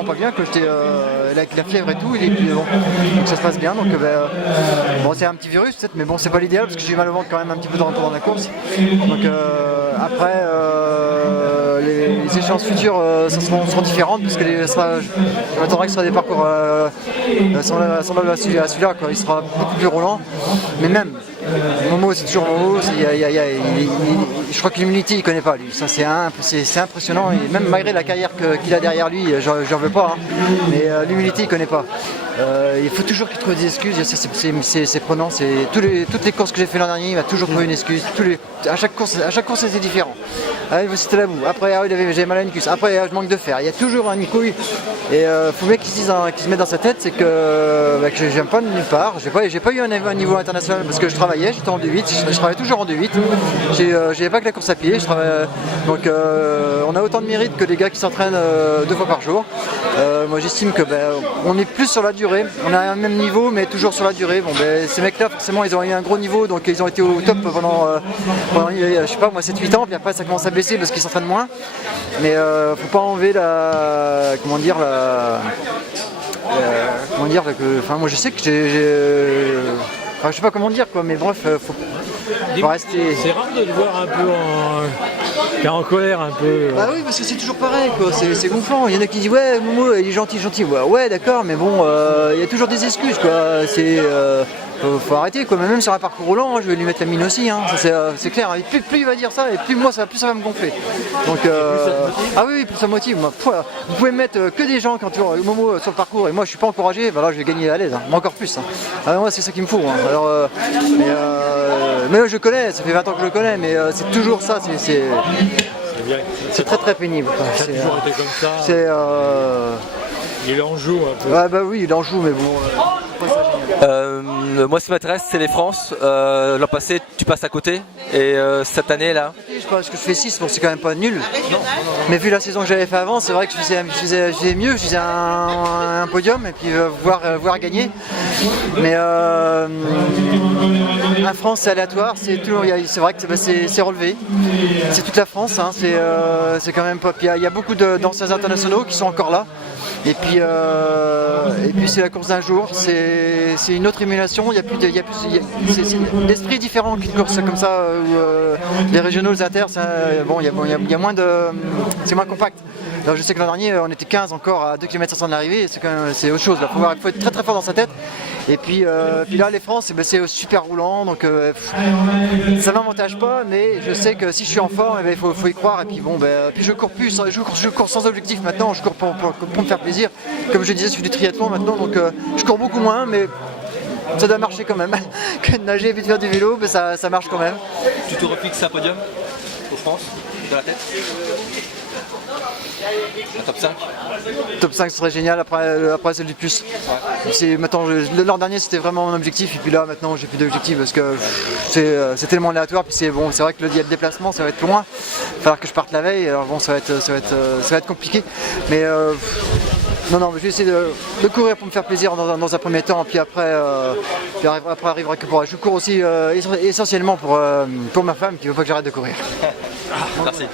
vraiment pas bien, que j'étais avec la fièvre et tout, et puis bon, donc ça se passe bien. Donc bon, c'est un petit virus peut-être, mais bon, c'est pas l'idéal parce que j'ai eu mal au ventre quand même un petit peu dans la course. Donc après, les échéances futures seront différentes parce que je m'attendrai que ce sera des parcours semblables à celui-là, quoi. Il sera beaucoup plus roulant, mais même. Momo, c'est toujours Momo. Je crois que l'humilité, il connaît pas lui. Ça, c'est impressionnant. Et même malgré la carrière qu'il a derrière lui, j'en veux pas. Hein. Mais l'humilité, il connaît pas. Il faut toujours qu'il trouve des excuses. C'est prenant. Toutes les courses que j'ai fait l'an dernier, il m'a toujours trouvé une excuse. À chaque course, c'était différent. Ah, c'était la boue. Après, j'avais mal à une cuisse. Après, je manque de fer. Il y a toujours une couille. Et faut bien qu'il se mette dans sa tête, c'est que je viens pas de nulle part. J'ai pas eu un niveau international parce que je travaillais, j'étais en D8, je travaille toujours en D8. J'avais pas que la course à pied. Donc on a autant de mérite que les gars qui s'entraînent 2 fois par jour. Moi j'estime que on est plus sur la durée. On a un même niveau, mais toujours sur la durée. Bon, ces mecs-là, forcément, ils ont eu un gros niveau, donc ils ont été au top pendant je sais pas moi 7-8 ans. Puis après ça commence à baisser parce qu'ils s'entraînent moins. Mais faut pas enlever moi je sais que je sais pas comment dire quoi, mais bref, faut rester. C'est rare de le voir un peu en colère un peu. Bah oui, parce que c'est toujours pareil quoi, c'est gonflant. Il y en a qui disent ouais Momo il est gentil. Ouais d'accord, mais bon il y a toujours des excuses quoi. Faut arrêter quoi, mais même sur un parcours roulant, je vais lui mettre la mine aussi, hein. C'est clair. Et plus il va dire ça, et plus ça va me gonfler. Donc ah oui, plus ça motive. Vous pouvez mettre que des gens qui entourent Momo sur le parcours, et moi je suis pas encouragé, là je vais gagner à l'aise, hein. Mais encore plus. Hein. Alors, moi c'est ça qu'il me faut. Hein. Alors, mais je connais, ça fait 20 ans que je le connais, mais c'est toujours ça. C'est très très pénible. Ça a toujours été comme ça. Il en joue un peu. Ah bah oui, il en joue, mais bon. Moi ce qui m'intéresse c'est les France. L'an passé tu passes à côté et cette année là. Je pense que je fais 6, bon c'est quand même pas nul. Mais vu la saison que j'avais fait avant, c'est vrai que je faisais mieux, je faisais un podium et puis voir gagner. Mais la France c'est aléatoire, c'est vrai que c'est relevé. C'est toute la France, hein, c'est quand même pas. Il y a beaucoup d'anciens internationaux qui sont encore là. Et puis c'est la course d'un jour, c'est une autre émulation, c'est l'esprit différent qu'une course comme ça où les régionaux, les inter, il y a moins de, c'est moins compact. Alors je sais que l'an dernier on était 15 encore à 2 km 500 de l'arrivée, c'est autre chose, il faut être très très fort dans sa tête. Et puis là les France c'est super roulant, donc ça m'avantage pas, mais je sais que si je suis en forme, il faut y croire. Et puis bon puis je cours sans objectif maintenant, je cours pour me faire plaisir. Comme je disais, je fais du triathlon maintenant, donc je cours beaucoup moins, mais ça doit marcher quand même. Que de nager et puis de faire du vélo, mais ça marche quand même. Tu te refixes un podium pour France de la tête? Un top 5? Top 5 serait génial, après c'est du plus. Ouais. Maintenant, l'an dernier c'était vraiment mon objectif, et puis là maintenant j'ai plus d'objectif parce que c'est tellement aléatoire, puis c'est vrai que il y a le déplacement, ça va être loin, il va falloir que je parte la veille, alors bon ça va être compliqué. Mais non, je vais essayer de courir pour me faire plaisir dans un premier temps, puis après arrivera que pour. Je cours aussi essentiellement pour ma femme qui veut pas que j'arrête de courir. Merci.